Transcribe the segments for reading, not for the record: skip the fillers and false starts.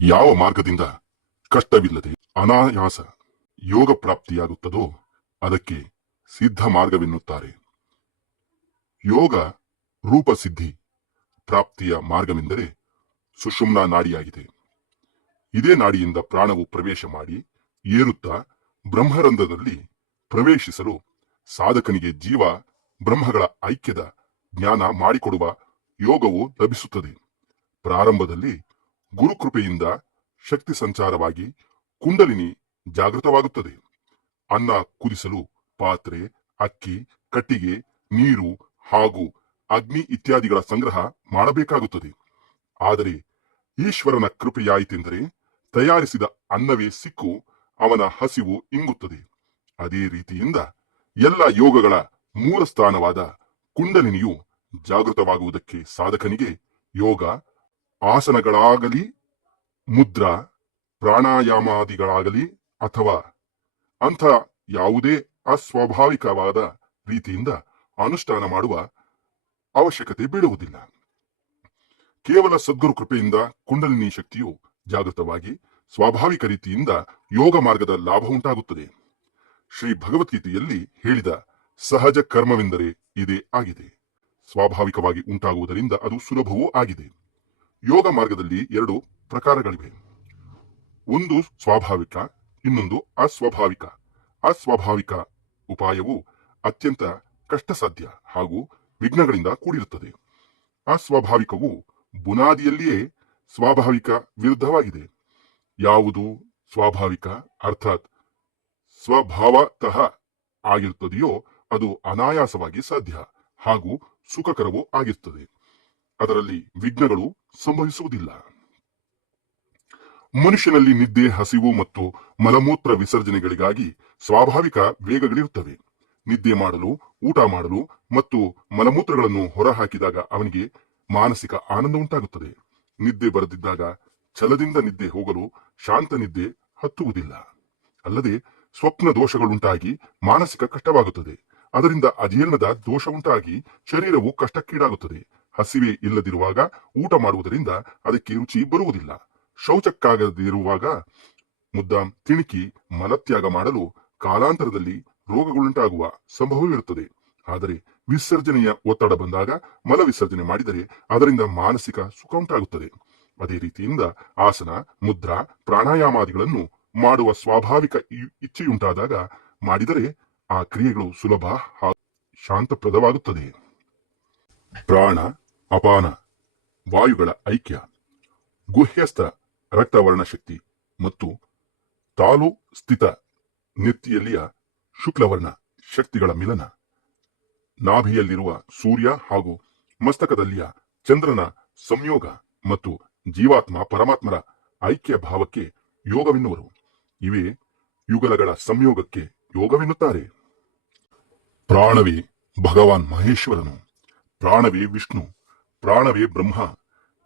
ಯಾವ ಮಾರ್ಗದಿಂದ ಕಷ್ಟವಿಲ್ಲದೆ ಅನಾಯಾಸ ಯೋಗ ಪ್ರಾಪ್ತಿಯಾಗುತ್ತದೋ ಅದಕ್ಕೆ ಸಿದ್ಧ ಮಾರ್ಗವೆನ್ನುತ್ತಾರೆ. ಯೋಗ ರೂಪಸಿದ್ಧಿ ಪ್ರಾಪ್ತಿಯ ಮಾರ್ಗವೆಂದರೆ ಸುಷುಮ್ನಾ ನಾಡಿಯಾಗಿದೆ. ಇದೇ ನಾಡಿಯಿಂದ ಪ್ರಾಣವು ಪ್ರವೇಶ ಮಾಡಿ ಏರುತ್ತಾ ಬ್ರಹ್ಮರಂಧ್ರದಲ್ಲಿ ಪ್ರವೇಶಿಸಲು ಸಾಧಕನಿಗೆ ಜೀವ ಬ್ರಹ್ಮಗಳ ಐಕ್ಯದ ಜ್ಞಾನ ಮಾಡಿಕೊಡುವ ಯೋಗವು ಲಭಿಸುತ್ತದೆ. ಪ್ರಾರಂಭದಲ್ಲಿ ಗುರುಕೃಪೆಯಿಂದ ಶಕ್ತಿ ಸಂಚಾರವಾಗಿ ಕುಂಡಲಿನಿ ಜಾಗೃತವಾಗುತ್ತದೆ. ಅನ್ನ ಕುದಿಸಲು ಪಾತ್ರೆ, ಅಕ್ಕಿ, ಕಟ್ಟಿಗೆ, ನೀರು ಹಾಗೂ ಅಗ್ನಿ ಇತ್ಯಾದಿಗಳ ಸಂಗ್ರಹ ಮಾಡಬೇಕಾಗುತ್ತದೆ. ಆದರೆ ಈಶ್ವರನ ಕೃಪೆಯಾಯಿತೆಂದರೆ ತಯಾರಿಸಿದ ಅನ್ನವೇ ಸಿಕ್ಕು ಅವನ ಹಸಿವು ಇಂಗುತ್ತದೆ. ಅದೇ ರೀತಿಯಿಂದ ಎಲ್ಲ ಯೋಗಗಳ ಮೂಲ ಸ್ಥಾನವಾದ ಕುಂಡಲಿನಿಯು ಜಾಗೃತವಾಗುವುದಕ್ಕೆ ಸಾಧಕನಿಗೆ ಯೋಗ ಆಸನಗಳಾಗಲಿ, ಮುದ್ರಾ, ಪ್ರಾಣಾಯಾಮಾದಿಗಳಾಗಲಿ ಅಥವಾ ಅಂಥ ಯಾವುದೇ ಅಸ್ವಾಭಾವಿಕವಾದ ರೀತಿಯಿಂದ ಅನುಷ್ಠಾನ ಮಾಡುವ ಅವಶ್ಯಕತೆ ಬೀಳುವುದಿಲ್ಲ. ಕೇವಲ ಸದ್ಗುರು ಕೃಪೆಯಿಂದ ಕುಂಡಲಿನಿ ಶಕ್ತಿಯು ಜಾಗೃತವಾಗಿ ಸ್ವಾಭಾವಿಕ ರೀತಿಯಿಂದ ಯೋಗ ಮಾರ್ಗದ ಲಾಭ ಉಂಟಾಗುತ್ತದೆ. ಶ್ರೀ ಭಗವದ್ಗೀತೆಯಲ್ಲಿ ಹೇಳಿದ ಸಹಜ ಕರ್ಮವೆಂದರೆ ಇದೇ ಆಗಿದೆ. ಸ್ವಾಭಾವಿಕವಾಗಿ ಉಂಟಾಗುವುದರಿಂದ ಅದು ಸುಲಭವೂ ಆಗಿದೆ. ಯೋಗ ಮಾರ್ಗದಲ್ಲಿ ಎರಡು ಪ್ರಕಾರಗಳಿವೆ. ಒಂದು ಸ್ವಾಭಾವಿಕ, ಇನ್ನೊಂದು ಅಸ್ವಾಭಾವಿಕ. ಅಸ್ವಾಭಾವಿಕ ಉಪಾಯವು ಅತ್ಯಂತ ಕಷ್ಟಸಾಧ್ಯ ಹಾಗೂ ವಿಘ್ನಗಳಿಂದ ಕೂಡಿರುತ್ತದೆ. ಅಸ್ವಾಭಾವಿಕವು ಬುನಾದಿಯಲ್ಲಿಯೇ ಸ್ವಾಭಾವಿಕ ವಿರುದ್ಧವಾಗಿದೆ. ಯಾವುದು ಸ್ವಾಭಾವಿಕ ಅರ್ಥಾತ್ ಸ್ವಭಾವತಃ ಆಗಿರುತ್ತದೆಯೋ ಅದು ಅನಾಯಾಸವಾಗಿ ಸಾಧ್ಯ ಹಾಗೂ ಸುಖಕರವೂ ಆಗಿರುತ್ತದೆ. ಅದರಲ್ಲಿ ವಿಘ್ನಗಳು ಸಂಭವಿಸುವುದಿಲ್ಲ. ಮನುಷ್ಯನಲ್ಲಿ ನಿದ್ದೆ, ಹಸಿವು ಮತ್ತು ಮಲಮೂತ್ರ ವಿಸರ್ಜನೆಗಳಿಗಾಗಿ ಸ್ವಾಭಾವಿಕ ವೇಗಗಳಿರುತ್ತವೆ. ನಿದ್ದೆ ಮಾಡಲು, ಊಟ ಮಾಡಲು ಮತ್ತು ಮಲಮೂತ್ರಗಳನ್ನು ಹೊರಹಾಕಿದಾಗ ಅವನಿಗೆ ಮಾನಸಿಕ ಆನಂದ ಉಂಟಾಗುತ್ತದೆ. ನಿದ್ದೆ ಬರದಿದ್ದಾಗ ಛಲದಿಂದ ನಿದ್ದೆ ಹೋಗಲು ಶಾಂತ ನಿದ್ದೆ ಹತ್ತುವುದಿಲ್ಲ. ಅಲ್ಲದೆ ಸ್ವಪ್ನ ದೋಷಗಳುಂಟಾಗಿ ಮಾನಸಿಕ ಕಷ್ಟವಾಗುತ್ತದೆ. ಅದರಿಂದ ಅಜೀರ್ಣದ ದೋಷ ಉಂಟಾಗಿ ಶರೀರವು ಕಷ್ಟಕ್ಕೀಡಾಗುತ್ತದೆ. ಹಸಿವೆ ಇಲ್ಲದಿರುವಾಗ ಊಟ ಮಾಡುವುದರಿಂದ ಅದಕ್ಕೆ ರುಚಿ ಬರುವುದಿಲ್ಲ. ಶೌಚಕ್ಕಾಗದಿರುವಾಗ ಮುದ್ದಾಂ ತಿಣುಕಿ ಮಲತ್ಯಾಗ ಮಾಡಲು ಕಾಲಾಂತರದಲ್ಲಿ ರೋಗಗಳುಂಟಾಗುವ ಸಂಭವವಿರುತ್ತದೆ. ಆದರೆ ವಿಸರ್ಜನೆಯ ಒತ್ತಡ ಬಂದಾಗ ಮಲ ವಿಸರ್ಜನೆ ಮಾಡಿದರೆ ಅದರಿಂದ ಮಾನಸಿಕ ಸುಖ ಉಂಟಾಗುತ್ತದೆ. ಅದೇ ರೀತಿಯಿಂದ ಆಸನ, ಮುದ್ರಾ, ಪ್ರಾಣಾಯಾಮಾದಿಗಳನ್ನು ಮಾಡುವ ಸ್ವಾಭಾವಿಕ ಇಚ್ಛೆಯುಂಟಾದಾಗ ಮಾಡಿದರೆ ಆ ಕ್ರಿಯೆಗಳು ಸುಲಭ ಹಾಗೂ ಶಾಂತಪ್ರದವಾಗುತ್ತದೆ. ಪ್ರಾಣ, ಅಪಾನ ವಾಯುಗಳ ಐಕ್ಯ, ಗುಹ್ಯಸ್ಥ ರಕ್ತವರ್ಣ ಶಕ್ತಿ ಮತ್ತು ತಾಲು ಸ್ಥಿತ ನೆತ್ತಿಯಲ್ಲಿಯ ಶುಕ್ಲವರ್ಣ ಶಕ್ತಿಗಳ ಮಿಲನ, ನಾಭಿಯಲ್ಲಿರುವ ಸೂರ್ಯ ಹಾಗೂ ಮಸ್ತಕದಲ್ಲಿಯ ಚಂದ್ರನ ಸಂಯೋಗ ಮತ್ತು ಜೀವಾತ್ಮ ಪರಮಾತ್ಮರ ಐಕ್ಯ ಭಾವಕ್ಕೆ ಯೋಗವೆನ್ನುವರು. ಇವೇ ಯುಗಲಗಳ ಸಂಯೋಗಕ್ಕೆ ಯೋಗವೆನ್ನುತ್ತಾರೆ. ಪ್ರಾಣವೇ ಭಗವಾನ್ ಮಹೇಶ್ವರನು, ಪ್ರಾಣವೇ ವಿಷ್ಣು, ಪ್ರಾಣವೇ ಬ್ರಹ್ಮ.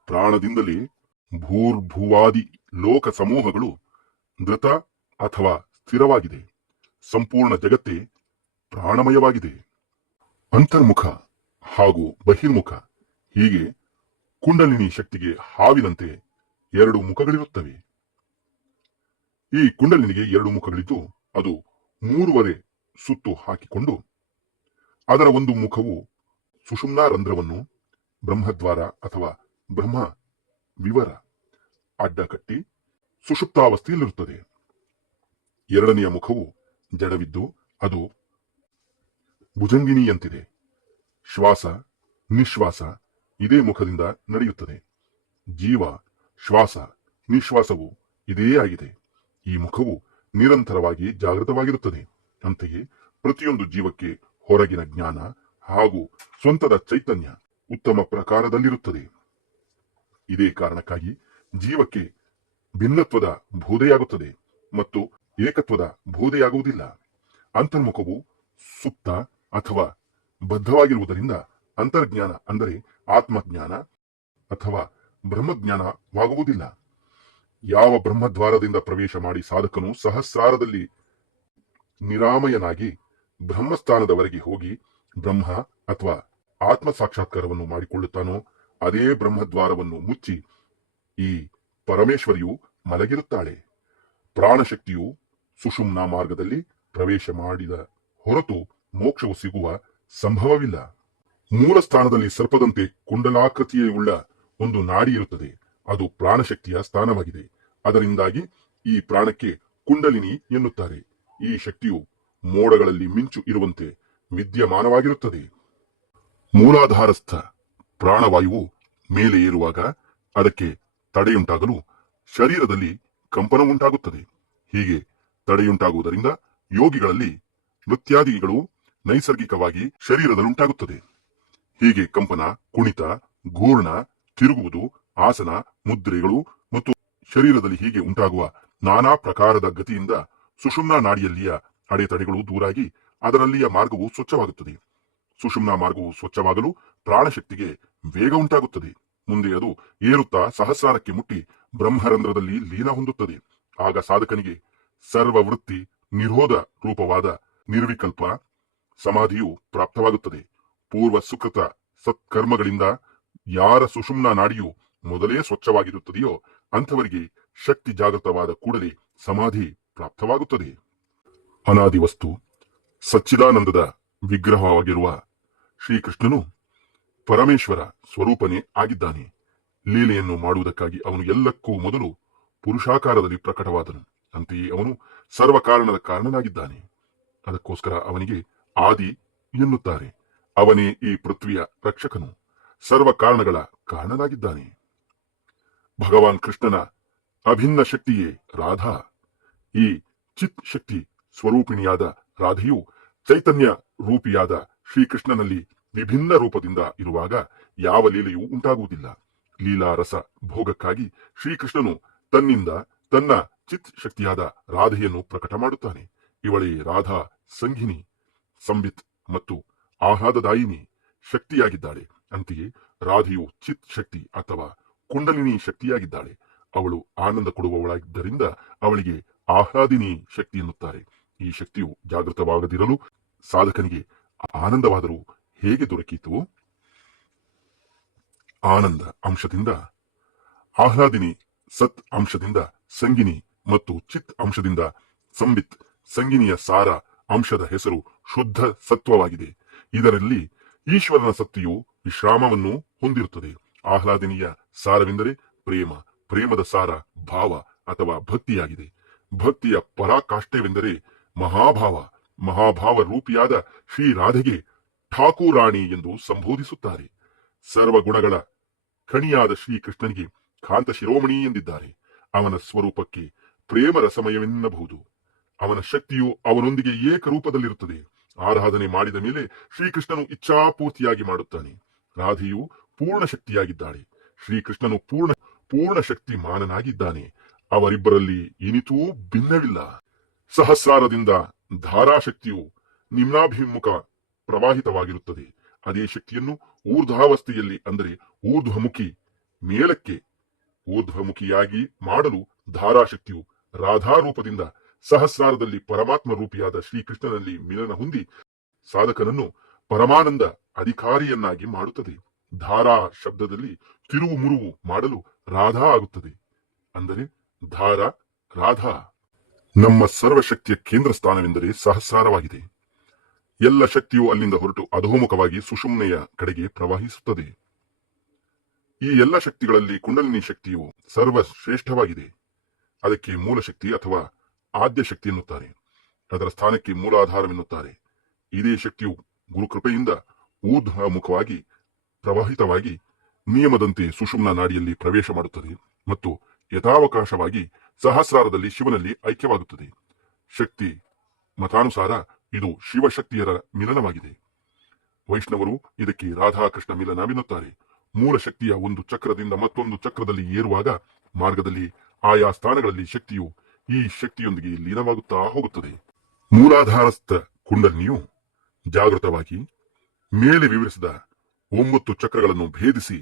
ಪ್ರಾಣದಿಂದಲೇ ಭೂರ್ಭುವಾದಿ ಲೋಕ ಸಮೂಹಗಳು ಧೃತ ಅಥವಾ ಸ್ಥಿರವಾಗಿದೆ. ಸಂಪೂರ್ಣ ಜಗತ್ತೇ ಪ್ರಾಣಮಯವಾಗಿದೆ. ಅಂತರ್ಮುಖ ಹಾಗೂ ಬಹಿರ್ಮುಖ ಹೀಗೆ ಕುಂಡಲಿನಿ ಶಕ್ತಿಗೆ ಹಾವಿನಂತೆ ಎರಡು ಮುಖಗಳಿರುತ್ತವೆ. ಈ ಕುಂಡಲಿನಿಗೆ ಎರಡು ಮುಖಗಳಿದ್ದು ಅದು 3.5 ಸುತ್ತು ಹಾಕಿಕೊಂಡು ಅದರ ಒಂದು ಮುಖವು ಸುಷುಮ್ನಾ ರಂಧ್ರವನ್ನು ಬ್ರಹ್ಮದ್ವಾರ ಅಥವಾ ಬ್ರಹ್ಮ ವಿವರ ಅಡ್ಡಕಟ್ಟಿ ಸುಷುಪ್ತಾವಸ್ಥೆಯಲ್ಲಿರುತ್ತದೆ. ಎರಡನೆಯ ಮುಖವು ಜಡವಿದ್ದು ಅದು ಭುಜಂಗಿನಿಯಂತಿದೆ. ಶ್ವಾಸ ನಿಶ್ವಾಸ ಇದೇ ಮುಖದಿಂದ ನಡೆಯುತ್ತದೆ. ಜೀವ ಶ್ವಾಸ ನಿಶ್ವಾಸವು ಇದೇ ಆಗಿದೆ. ಈ ಮುಖವು ನಿರಂತರವಾಗಿ ಜಾಗೃತವಾಗಿರುತ್ತದೆ. ಅಂತೆಯೇ ಪ್ರತಿಯೊಂದು ಜೀವಕ್ಕೆ ಹೊರಗಿನ ಜ್ಞಾನ ಹಾಗೂ ಸ್ವಂತದ ಚೈತನ್ಯ ಉತ್ತಮ ಪ್ರಕಾರದಲ್ಲಿರುತ್ತದೆ. ಇದೇ ಕಾರಣಕ್ಕಾಗಿ ಜೀವಕ್ಕೆ ಭಿನ್ನತ್ವದ ಬೋಧೆಯಾಗುತ್ತದೆ ಮತ್ತು ಏಕತ್ವದ ಬೋಧೆಯಾಗುವುದಿಲ್ಲ. ಅಂತರ್ಮುಖವು ಸುಪ್ತ ಅಥವಾ ಬದ್ಧವಾಗಿರುವುದರಿಂದ ಅಂತರ್ಜ್ಞಾನ ಅಂದರೆ ಆತ್ಮಜ್ಞಾನ ಅಥವಾ ಬ್ರಹ್ಮಜ್ಞಾನವಾಗುವುದಿಲ್ಲ. ಯಾವ ಬ್ರಹ್ಮದ್ವಾರದಿಂದ ಪ್ರವೇಶ ಮಾಡಿ ಸಾಧಕನು ಸಹಸ್ರಾರದಲ್ಲಿ ನಿರಾಮಯನಾಗಿ ಬ್ರಹ್ಮಸ್ಥಾನದವರೆಗೆ ಹೋಗಿ ಬ್ರಹ್ಮ ಅಥವಾ ಆತ್ಮ ಸಾಕ್ಷಾತ್ಕಾರವನ್ನು ಮಾಡಿಕೊಳ್ಳುತ್ತಾನೋ ಅದೇ ಬ್ರಹ್ಮದ್ವಾರವನ್ನು ಮುಚ್ಚಿ ಈ ಪರಮೇಶ್ವರಿಯು ಮಲಗಿರುತ್ತಾಳೆ. ಪ್ರಾಣಶಕ್ತಿಯು ಸುಷುಮ್ನ ಮಾರ್ಗದಲ್ಲಿ ಪ್ರವೇಶ ಮಾಡಿದ ಹೊರತು ಮೋಕ್ಷವು ಸಿಗುವ ಸಂಭವವಿಲ್ಲ. ಮೂಲ ಸ್ಥಾನದಲ್ಲಿ ಸರ್ಪದಂತೆ ಕುಂಡಲಾಕೃತಿಯುಳ್ಳ ಒಂದು ನಾಡಿ ಇರುತ್ತದೆ. ಅದು ಪ್ರಾಣಶಕ್ತಿಯ ಸ್ಥಾನವಾಗಿದೆ. ಅದರಿಂದಾಗಿ ಈ ಪ್ರಾಣಕ್ಕೆ ಕುಂಡಲಿನಿ ಎನ್ನುತ್ತಾರೆ. ಈ ಶಕ್ತಿಯು ಮೋಡಗಳಲ್ಲಿ ಮಿಂಚು ಇರುವಂತೆ ವಿದ್ಯಮಾನವಾಗಿರುತ್ತದೆ. ಮೂಲಾಧಾರಸ್ಥ ಪ್ರಾಣವಾಯುವು ಮೇಲೆ ಏರುವಾಗ ಅದಕ್ಕೆ ತಡೆಯುಂಟಾಗಲು ಶರೀರದಲ್ಲಿ ಕಂಪನ ಉಂಟಾಗುತ್ತದೆ. ಹೀಗೆ ತಡೆಯುಂಟಾಗುವುದರಿಂದ ಯೋಗಿಗಳಲ್ಲಿ ನೃತ್ಯಾದಿಗಳು ನೈಸರ್ಗಿಕವಾಗಿ ಶರೀರದಲ್ಲುಂಟಾಗುತ್ತದೆ. ಹೀಗೆ ಕಂಪನ, ಕುಣಿತ, ಘೂರ್ಣ, ತಿರುಗುವುದು, ಆಸನ, ಮುದ್ರೆಗಳು ಮತ್ತು ಶರೀರದಲ್ಲಿ ಹೀಗೆ ಉಂಟಾಗುವ ನಾನಾ ಪ್ರಕಾರದ ಗತಿಯಿಂದ ಸುಷುಮ್ನ ನಾಡಿಯಲ್ಲಿಯ ಅಡೆತಡೆಗಳು ದೂರಾಗಿ ಅದರಲ್ಲಿಯ ಮಾರ್ಗವು ಸ್ವಚ್ಛವಾಗುತ್ತದೆ. ಸುಷುಮ್ನ ಮಾರ್ಗವು ಸ್ವಚ್ಛವಾಗಲು ಪ್ರಾಣಶಕ್ತಿಗೆ ವೇಗ ಉಂಟಾಗುತ್ತದೆ. ಮುಂದೆ ಅದು ಏರುತ್ತಾ ಸಹಸ್ರಾರಕ್ಕೆ ಮುಟ್ಟಿ ಬ್ರಹ್ಮರಂಧ್ರದಲ್ಲಿ ಲೀನ ಹೊಂದುತ್ತದೆ. ಆಗ ಸಾಧಕನಿಗೆ ಸರ್ವವೃತ್ತಿ ನಿರೋಧ ರೂಪವಾದ ನಿರ್ವಿಕಲ್ಪ ಸಮಾಧಿಯು ಪ್ರಾಪ್ತವಾಗುತ್ತದೆ. ಪೂರ್ವ ಸುಕೃತ ಸತ್ಕರ್ಮಗಳಿಂದ ಯಾರ ಸುಷುಮ್ನ ನಾಡಿಯು ಮೊದಲೇ ಸ್ವಚ್ಛವಾಗಿರುತ್ತದೆಯೋ ಅಂಥವರಿಗೆ ಶಕ್ತಿ ಜಾಗೃತವಾದ ಕೂಡಲೇ ಸಮಾಧಿ ಪ್ರಾಪ್ತವಾಗುತ್ತದೆ. ಅನಾದಿ ವಸ್ತು ಸಚ್ಚಿದಾನಂದದ ವಿಗ್ರಹವಾಗಿರುವ ಶ್ರೀಕೃಷ್ಣನು ಪರಮೇಶ್ವರ ಸ್ವರೂಪನೇ ಆಗಿದ್ದಾನೆ. ಲೀಲೆಯನ್ನು ಮಾಡುವುದಕ್ಕಾಗಿ ಅವನು ಎಲ್ಲಕ್ಕೂ ಮೊದಲು ಪುರುಷಾಕಾರದಲ್ಲಿ ಪ್ರಕಟವಾದನು. ಅಂತೆಯೇ ಅವನು ಸರ್ವಕಾರಣದ ಕಾರಣನಾಗಿದ್ದಾನೆ. ಅದಕ್ಕೋಸ್ಕರ ಅವನಿಗೆ ಆದಿ ಎನ್ನುತ್ತಾರೆ. ಅವನೇ ಈ ಪೃಥ್ವಿಯ ರಕ್ಷಕನು, ಸರ್ವ ಕಾರಣಗಳ ಕಾರಣನಾಗಿದ್ದಾನೆ. ಭಗವಾನ್ ಕೃಷ್ಣನ ಅಭಿನ್ನ ಶಕ್ತಿಯೇ ರಾಧಾ. ಈ ಚಿತ್ ಶಕ್ತಿ ಸ್ವರೂಪಿಣಿಯಾದ ರಾಧೆಯು ಚೈತನ್ಯ ರೂಪಿಯಾದ ಶ್ರೀಕೃಷ್ಣನಲ್ಲಿ ವಿಭಿನ್ನ ರೂಪದಿಂದ ಇರುವಾಗ ಯಾವ ಲೀಲೆಯೂ ಉಂಟಾಗುವುದಿಲ್ಲ. ಲೀಲಾ ರಸ ಭೋಗಕ್ಕಾಗಿ ಶ್ರೀಕೃಷ್ಣನು ತನ್ನಿಂದ ತನ್ನ ಚಿತ್ ಶಕ್ತಿಯಾದ ರಾಧೆಯನ್ನು ಪ್ರಕಟ ಮಾಡುತ್ತಾನೆ. ಇವಳೇ ರಾಧಾ ಸಂಘಿನಿ, ಸಂಬಿತ್ ಮತ್ತು ಆಹ್ಲಾದದಾಯಿನಿ ಶಕ್ತಿಯಾಗಿದ್ದಾಳೆ. ಅಂತೆಯೇ ರಾಧೆಯು ಚಿತ್ ಶಕ್ತಿ ಅಥವಾ ಕುಂಡಲಿನಿ ಶಕ್ತಿಯಾಗಿದ್ದಾಳೆ. ಅವಳು ಆನಂದ ಕೊಡುವವಳಾಗಿದ್ದರಿಂದ ಅವಳಿಗೆ ಆಹ್ಲಾದಿನಿ ಶಕ್ತಿ ಎನ್ನುತ್ತಾರೆ. ಈ ಶಕ್ತಿಯು ಜಾಗೃತವಾಗದಿರಲು ಸಾಧಕನಿಗೆ ಆನಂದವಾದರೂ ಹೇಗೆ ದೊರಕೀತು? ಆನಂದ ಅಂಶದಿಂದ ಆಹ್ಲಾದಿನಿ, ಸತ್ ಅಂಶದಿಂದ ಸಂಗಿನಿ ಮತ್ತು ಚಿತ್ ಅಂಶದಿಂದ ಸಂಬಿತ್. ಸಂಗಿನಿಯ ಸಾರ ಅಂಶದ ಹೆಸರು ಶುದ್ಧ ಸತ್ವವಾಗಿದೆ. ಇದರಲ್ಲಿ ಈಶ್ವರನ ಸತ್ತೆಯು ವಿಶ್ರಾಮವನ್ನು ಹೊಂದಿರುತ್ತದೆ. ಆಹ್ಲಾದಿನಿಯ ಸಾರವೆಂದರೆ ಪ್ರೇಮ. ಪ್ರೇಮದ ಸಾರ ಭಾವ ಅಥವಾ ಭಕ್ತಿಯಾಗಿದೆ. ಭಕ್ತಿಯ ಪರಾಕಾಷ್ಠವೆಂದರೆ ಮಹಾಭಾವ. ಮಹಾಭಾವ ರೂಪಿಯಾದ ಶ್ರೀ ರಾಧೆಗೆ ಠಾಕೂರಾಣಿ ಎಂದು ಸಂಬೋಧಿಸುತ್ತಾರೆ. ಸರ್ವ ಗುಣಗಳ ಖಣಿಯಾದ ಶ್ರೀಕೃಷ್ಣನಿಗೆ ಕಾಂತ ಶಿರೋಮಣಿ ಎಂದಿದ್ದಾರೆ. ಅವನ ಸ್ವರೂಪಕ್ಕೆ ಪ್ರೇಮ ರಸಮಯವೆನ್ನಬಹುದು. ಅವನ ಶಕ್ತಿಯು ಅವನೊಂದಿಗೆ ಏಕರೂಪದಲ್ಲಿರುತ್ತದೆ. ಆರಾಧನೆ ಮಾಡಿದ ಮೇಲೆ ಶ್ರೀಕೃಷ್ಣನು ಇಚ್ಛಾಪೂರ್ತಿಯಾಗಿ ಮಾಡುತ್ತಾನೆ. ರಾಧೆಯು ಪೂರ್ಣ ಶಕ್ತಿಯಾಗಿದ್ದಾಳೆ. ಶ್ರೀಕೃಷ್ಣನು ಪೂರ್ಣ ಶಕ್ತಿ ಮಾನನಾಗಿದ್ದಾನೆ. ಅವರಿಬ್ಬರಲ್ಲಿ ಇನಿತೂ ಭಿನ್ನವಿಲ್ಲ. ಸಹಸ್ರಾರದಿಂದ ಧಾರಾಶಕ್ತಿಯು ನಿಮ್ನಾಭಿಮುಖ ಪ್ರವಾಹಿತವಾಗಿರುತ್ತದೆ. ಅದೇ ಶಕ್ತಿಯನ್ನು ಊರ್ಧ್ವಾವಸ್ಥೆಯಲ್ಲಿ ಅಂದರೆ ಊರ್ಧ್ವಮುಖಿ ಮೇಲಕ್ಕೆ ಊರ್ಧ್ವಮುಖಿಯಾಗಿ ಮಾಡಲು ಧಾರಾಶಕ್ತಿಯು ರಾಧಾರೂಪದಿಂದ ಸಹಸ್ರಾರದಲ್ಲಿ ಪರಮಾತ್ಮ ರೂಪಿಯಾದ ಶ್ರೀಕೃಷ್ಣನಲ್ಲಿ ಮಿಲನ ಹೊಂದಿ ಸಾಧಕನನ್ನು ಪರಮಾನಂದ ಅಧಿಕಾರಿಯನ್ನಾಗಿ ಮಾಡುತ್ತದೆ. ಧಾರಾ ಶಬ್ದದಲ್ಲಿ ತಿರುವು ಮುರುವು ಮಾಡಲು ರಾಧಾ ಆಗುತ್ತದೆ. ಅಂದರೆ ಧಾರ ರಾಧಾ. ನಮ್ಮ ಸರ್ವಶಕ್ತಿಯ ಕೇಂದ್ರ ಸ್ಥಾನವೆಂದರೆ ಸಹಸ್ರಾರವಾಗಿದೆ. ಎಲ್ಲ ಶಕ್ತಿಯು ಅಲ್ಲಿಂದ ಹೊರಟು ಅಧೋಮುಖವಾಗಿ ಸುಷುಮ್ನೆಯ ಕಡೆಗೆ ಪ್ರವಹಿಸುತ್ತದೆ. ಈ ಎಲ್ಲ ಶಕ್ತಿಗಳಲ್ಲಿ ಕುಂಡಲಿನಿ ಶಕ್ತಿಯು ಸರ್ವಶ್ರೇಷ್ಠವಾಗಿದೆ. ಅದಕ್ಕೆ ಮೂಲ ಶಕ್ತಿ ಅಥವಾ ಆದ್ಯ ಶಕ್ತಿ ಎನ್ನುತ್ತಾರೆ. ಅದರ ಸ್ಥಾನಕ್ಕೆ ಮೂಲಾಧಾರವೆನ್ನುತ್ತಾರೆ. ಇದೇ ಶಕ್ತಿಯು ಗುರುಕೃಪೆಯಿಂದ ಊರ್ಧ್ವಮುಖವಾಗಿ ಪ್ರವಾಹಿತವಾಗಿ ನಿಯಮದಂತೆ ಸುಷುಮ್ನ ನಾಡಿಯಲ್ಲಿ ಪ್ರವೇಶ ಮಾಡುತ್ತದೆ ಮತ್ತು ಯಥಾವಕಾಶವಾಗಿ ಸಹಸ್ರಾರದಲ್ಲಿ ಶಿವನಲ್ಲಿ ಐಕ್ಯವಾಗುತ್ತದೆ. ಶಕ್ತಿ ಮತಾನುಸಾರ ಇದು ಶಿವಶಕ್ತಿಯರ ಮಿಲನವಾಗಿದೆ. ವೈಷ್ಣವರು ಇದಕ್ಕೆ ರಾಧಾಕೃಷ್ಣ ಮಿಲನವೆನ್ನುತ್ತಾರೆ. ಮೂಲ ಶಕ್ತಿಯ ಒಂದು ಚಕ್ರದಿಂದ ಮತ್ತೊಂದು ಚಕ್ರದಲ್ಲಿ ಏರುವಾಗ ಮಾರ್ಗದಲ್ಲಿ ಆಯಾ ಸ್ಥಾನಗಳಲ್ಲಿ ಶಕ್ತಿಯು ಈ ಶಕ್ತಿಯೊಂದಿಗೆ ಲೀನವಾಗುತ್ತಾ ಹೋಗುತ್ತದೆ. ಮೂಲಾಧಾರಸ್ಥ ಕುಂಡಲಿನಿಯು ಜಾಗೃತವಾಗಿ ಮೇಲೆ ವಿವರಿಸಿದ 9 ಚಕ್ರಗಳನ್ನು ಭೇದಿಸಿ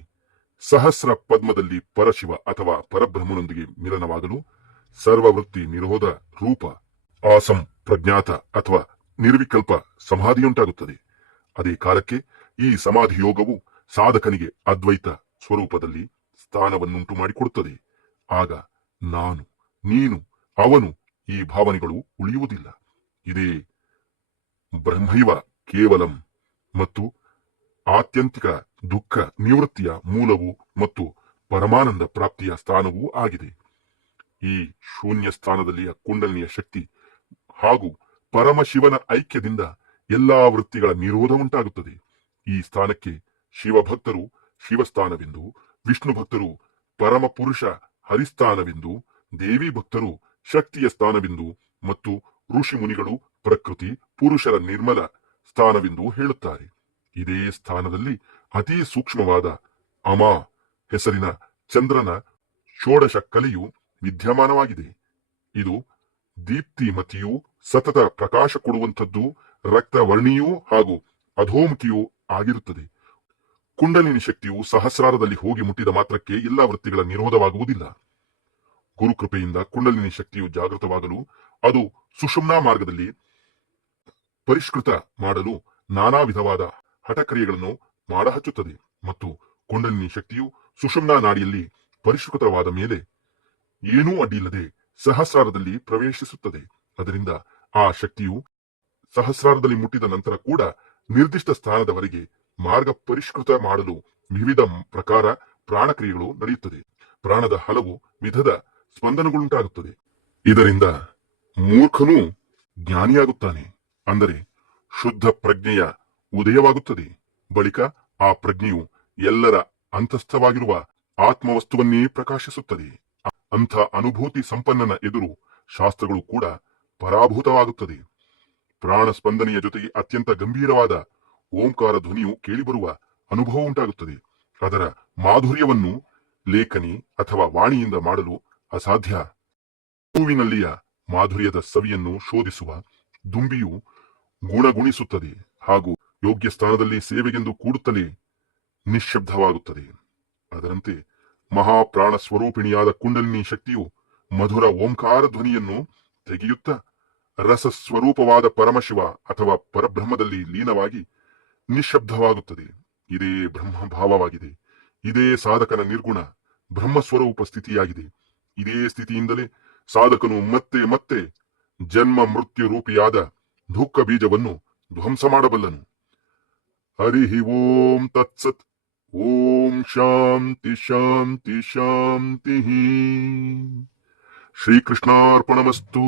ಸಹಸ್ರ ಪದ್ಮದಲ್ಲಿ ಪರಶಿವ ಅಥವಾ ಪರಬ್ರಹ್ಮನೊಂದಿಗೆ ಮಿಲನವಾಗಲು ಸರ್ವವೃತ್ತಿ ನಿರೋಧ ರೂಪ ಆಸಂ ಪ್ರಜ್ಞಾತ ಅಥವಾ ನಿರ್ವಿಕಲ್ಪ ಸಮಾಧಿಯುಂಟಾಗುತ್ತದೆ. ಅದೇ ಕಾಲಕ್ಕೆ ಈ ಸಮಾಧಿ ಯೋಗವು ಸಾಧಕನಿಗೆ ಅದ್ವೈತ ಸ್ವರೂಪದಲ್ಲಿ ಸ್ಥಾನವನ್ನುಂಟು ಮಾಡಿಕೊಡುತ್ತದೆ. ಆಗ ನಾನು, ನೀನು, ಅವನು ಈ ಭಾವನೆಗಳು ಉಳಿಯುವುದಿಲ್ಲ. ಇದೇ ಬ್ರಹ್ಮೈವ ಕೇವಲಂ ಮತ್ತು ಆತ್ಯಂತಿಕ ದುಃಖ ನಿವೃತ್ತಿಯ ಮೂಲವೂ ಮತ್ತು ಪರಮಾನಂದ ಪ್ರಾಪ್ತಿಯ ಸ್ಥಾನವೂ ಆಗಿದೆ. ಈ ಶೂನ್ಯ ಸ್ಥಾನದಲ್ಲಿಯ ಕುಂಡಲಿನಿಯ ಶಕ್ತಿ ಹಾಗೂ ಪರಮಶಿವನ ಐಕ್ಯದಿಂದ ಎಲ್ಲಾ ವೃತ್ತಿಗಳ ನಿರೋಧ ಉಂಟಾಗುತ್ತದೆ. ಈ ಸ್ಥಾನಕ್ಕೆ ಶಿವಭಕ್ತರು ಶಿವಸ್ಥಾನವೆಂದು, ವಿಷ್ಣು ಭಕ್ತರು ಪರಮ ಪುರುಷ ಹರಿಸ್ಥಾನವೆಂದು, ದೇವಿ ಭಕ್ತರು ಶಕ್ತಿಯ ಸ್ಥಾನವೆಂದು ಮತ್ತು ಋಷಿ ಮುನಿಗಳು ಪ್ರಕೃತಿ ಪುರುಷರ ನಿರ್ಮಲ ಸ್ಥಾನವೆಂದು ಹೇಳುತ್ತಾರೆ. ಇದೇ ಸ್ಥಾನದಲ್ಲಿ ಅತಿ ಸೂಕ್ಷ್ಮವಾದ ಅಮ ಹೆಸರಿನ ಚಂದ್ರನ ಷೋಡಶ ಕಲೆಯು ವಿದ್ಯಮಾನವಾಗಿದೆ. ಇದು ದೀಪ್ತಿಮತಿಯೂ ಸತತ ಪ್ರಕಾಶ ಕೊಡುವಂಥದ್ದು, ರಕ್ತವರ್ಣಿಯೂ ಹಾಗೂ ಅಧೋಮುಖಿಯೂ ಆಗಿರುತ್ತದೆ. ಕುಂಡಲಿನಿ ಶಕ್ತಿಯು ಸಹಸ್ರಾರದಲ್ಲಿ ಹೋಗಿ ಮುಟ್ಟಿದ ಮಾತ್ರಕ್ಕೆ ಎಲ್ಲಾ ವೃತ್ತಿಗಳ ನಿರೋಧವಾಗುವುದಿಲ್ಲ. ಗುರುಕೃಪೆಯಿಂದ ಕುಂಡಲಿನಿ ಶಕ್ತಿಯು ಜಾಗೃತವಾಗಲು ಅದು ಸುಷುಮ್ನಾ ಮಾರ್ಗದಲ್ಲಿ ಪರಿಷ್ಕೃತ ಮಾಡಲು ನಾನಾ ವಿಧವಾದ ಹಠಕ್ರಿಯೆಗಳನ್ನು ಮಾಡಹಚ್ಚುತ್ತದೆ ಮತ್ತು ಕುಂಡಲಿನಿ ಶಕ್ತಿಯು ಸುಷುಮ್ನಾ ನಾಡಿಯಲ್ಲಿ ಪರಿಷ್ಕೃತವಾದ ಮೇಲೆ ಏನೂ ಅಡ್ಡಿಯಿಲ್ಲದೆ ಸಹಸ್ರಾರದಲ್ಲಿ ಪ್ರವೇಶಿಸುತ್ತದೆ. ಅದರಿಂದ ಆ ಶಕ್ತಿಯು ಸಹಸ್ರಾರದಲ್ಲಿ ಮುಟ್ಟಿದ ನಂತರ ಕೂಡ ನಿರ್ದಿಷ್ಟ ಸ್ಥಾನದವರೆಗೆ ಮಾರ್ಗ ಪರಿಷ್ಕೃತ ಮಾಡಲು ವಿವಿಧ ಪ್ರಕಾರ ಪ್ರಾಣಕ್ರಿಯೆಗಳು ನಡೆಯುತ್ತದೆ. ಪ್ರಾಣದ ಹಲವು ವಿಧದ ಸ್ಪಂದನಗಳುಂಟಾಗುತ್ತದೆ. ಇದರಿಂದ ಮೂರ್ಖನೂ ಜ್ಞಾನಿಯಾಗುತ್ತಾನೆ, ಅಂದರೆ ಶುದ್ಧ ಪ್ರಜ್ಞೆಯ ಉದಯವಾಗುತ್ತದೆ. ಬಳಿಕ ಆ ಪ್ರಜ್ಞೆಯು ಎಲ್ಲರ ಅಂತಸ್ಥವಾಗಿರುವ ಆತ್ಮವಸ್ತುವನ್ನೇ ಪ್ರಕಾಶಿಸುತ್ತದೆ. ಅಂಥ ಅನುಭೂತಿ ಸಂಪನ್ನನ ಎದುರು ಶಾಸ್ತ್ರಗಳು ಕೂಡ ಪರಾಭೂತವಾಗುತ್ತದೆ. ಪ್ರಾಣ ಸ್ಪಂದನೆಯ ಜೊತೆಗೆ ಅತ್ಯಂತ ಗಂಭೀರವಾದ ಓಂಕಾರ ಧ್ವನಿಯು ಕೇಳಿಬರುವ ಅನುಭವ ಉಂಟಾಗುತ್ತದೆ. ಅದರ ಮಾಧುರ್ಯವನ್ನು ಲೇಖನಿ ಅಥವಾ ವಾಣಿಯಿಂದ ಮಾಡಲು ಅಸಾಧ್ಯ. ಹೂವಿನಲ್ಲಿಯ ಮಾಧುರ್ಯದ ಸವಿಯನ್ನು ಶೋಧಿಸುವ ದುಂಬಿಯು ಗುಣಗುಣಿಸುತ್ತದೆ ಹಾಗೂ ಯೋಗ್ಯ ಸ್ಥಾನದಲ್ಲಿ ಸೇವೆಗೆಂದು ಕೂಡುತ್ತಲೇ ನಿಶ್ಶಬ್ದವಾಗುತ್ತದೆ. ಅದರಂತೆ ಮಹಾಪ್ರಾಣ ಸ್ವರೂಪಿಣಿಯಾದ ಕುಂಡಲಿನಿ ಶಕ್ತಿಯು ಮಧುರ ಓಂಕಾರ ಧ್ವನಿಯನ್ನು ತೆಗೆಯುತ್ತಾ ರಸಸ್ವರೂಪವಾದ ಪರಮಶಿವ ಅಥವಾ ಪರಬ್ರಹ್ಮದಲ್ಲಿ ಲೀನವಾಗಿ ನಿಶ್ಶಬ್ದವಾಗುತ್ತದೆ. ಇದೇ ಬ್ರಹ್ಮಭಾವವಾಗಿದೆ. ಇದೇ ಸಾಧಕನ ನಿರ್ಗುಣ ಬ್ರಹ್ಮಸ್ವರೂಪ ಸ್ಥಿತಿಯಾಗಿದೆ. ಇದೇ ಸ್ಥಿತಿಯಿಂದಲೇ ಸಾಧಕನು ಮತ್ತೆ ಮತ್ತೆ ಜನ್ಮ ಮೃತ್ಯು ರೂಪಿಯಾದ ದುಃಖ ಬೀಜವನ್ನು ಧ್ವಂಸ ಮಾಡಬಲ್ಲನು. ಹರಿ ಓಂ ತತ್ಸತ್. ಓಂ ಶಾಂತಿ ಶಾಂತಿ ಶಾಂತಿ. ಶ್ರೀಕೃಷ್ಣಾರ್ಪಣಮಸ್ತು.